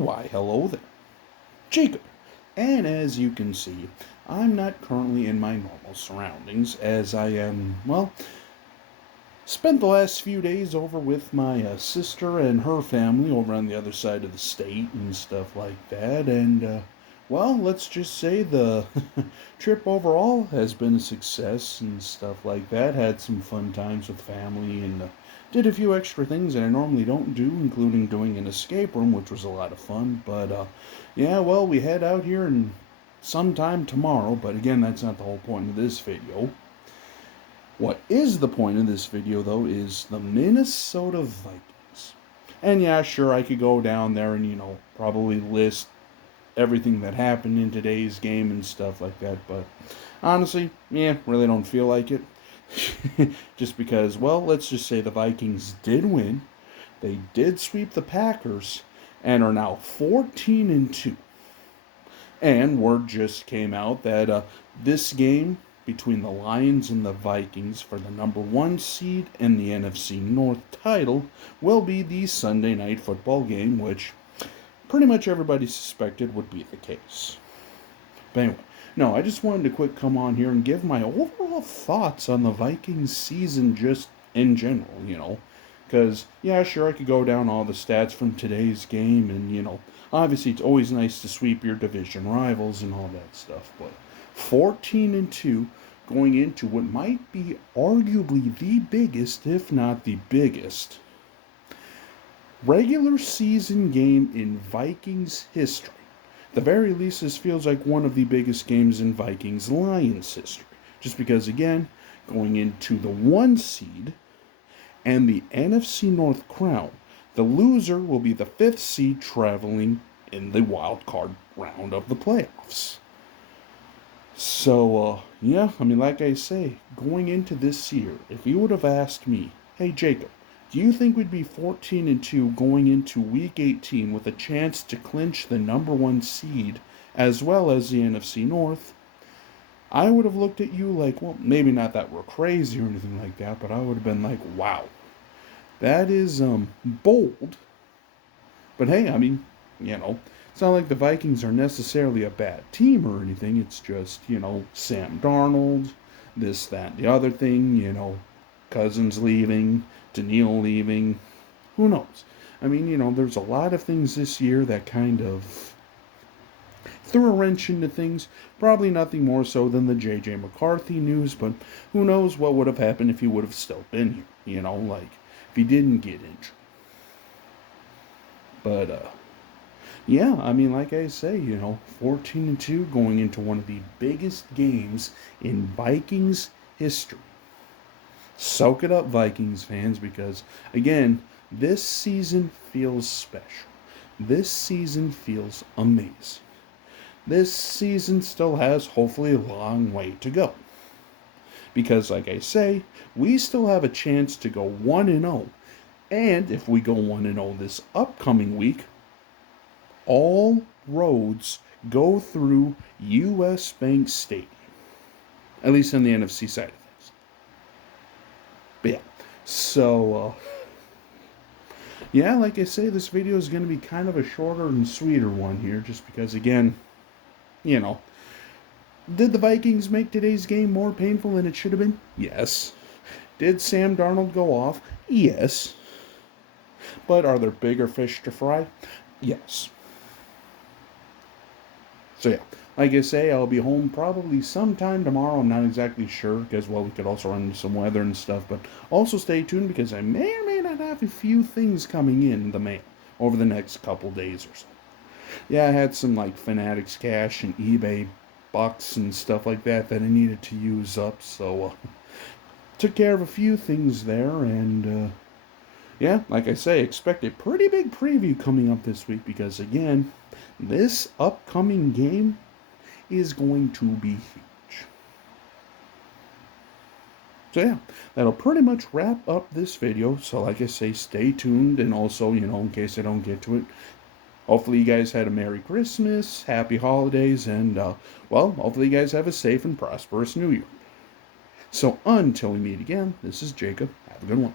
Why, hello there, Jacob. And as you can see, I'm not currently in my normal surroundings as I am, spent the last few days over with my sister and her family over on the other side of the state and stuff like that. And, let's just say the trip overall has been a success and stuff like that. Had some fun times with family and did a few extra things that I normally don't do, including doing an escape room, which was a lot of fun. But, we head out here and sometime tomorrow, but again, that's not the whole point of this video. What is the point of this video, though, is the Minnesota Vikings. And yeah, sure, I could go down there and, probably list everything that happened in today's game and stuff like that, but honestly, really don't feel like it. Just because, let's just say the Vikings did win. They did sweep the Packers and are now 14-2. And word just came out that this game between the Lions and the Vikings for the number 1 seed and the NFC North title will be the Sunday Night Football game, which pretty much everybody suspected would be the case. But anyway, no, I just wanted to quick come on here and give my overall thoughts on the Vikings season just in general, because, yeah, sure, I could go down all the stats from today's game, and, obviously it's always nice to sweep your division rivals and all that stuff, but 14-2 going into what might be arguably the biggest, if not the biggest, regular season game in Vikings history. At the very least, this feels like one of the biggest games in Vikings-Lions history. Just because, again, going into the 1 seed and the NFC North crown, the loser will be the 5th seed traveling in the wild card round of the playoffs. So, like I say, going into this year, if you would have asked me, hey, Jacob, do you think we'd be 14-2 going into Week 18 with a chance to clinch the number 1 seed as well as the NFC North? I would have looked at you like, maybe not that we're crazy or anything like that, but I would have been like, wow, that is bold. But hey, it's not like the Vikings are necessarily a bad team or anything. It's just, Sam Darnold, this, that, the other thing, Cousins leaving, Daniil leaving, who knows? There's a lot of things this year that kind of threw a wrench into things. Probably nothing more so than the J.J. McCarthy news, but who knows what would have happened if he would have still been here, if he didn't get injured. But, like I say, 14-2 going into one of the biggest games in Vikings history. Soak it up, Vikings fans, because, again, this season feels special. This season feels amazing. This season still has, hopefully, a long way to go. Because, like I say, we still have a chance to go 1-0. And if we go 1-0 this upcoming week, all roads go through U.S. Bank Stadium. At least on the NFC side of things. But yeah, so, like I say, this video is going to be kind of a shorter and sweeter one here, just because, again, did the Vikings make today's game more painful than it should have been? Yes. Did Sam Darnold go off? Yes. But are there bigger fish to fry? Yes. So yeah, like I say, I'll be home probably sometime tomorrow. I'm not exactly sure because, we could also run into some weather and stuff. But also stay tuned because I may or may not have a few things coming in the mail over the next couple days or so. Yeah, I had some Fanatics cash and eBay bucks and stuff like that I needed to use up. So took care of a few things there. And like I say, expect a pretty big preview coming up this week because, again, this upcoming game is going to be huge. So yeah, that'll pretty much wrap up this video. So like I say, stay tuned. And also, in case I don't get to it, hopefully you guys had a Merry Christmas, Happy Holidays, and, hopefully you guys have a safe and prosperous New Year. So until we meet again, this is Jacob. Have a good one.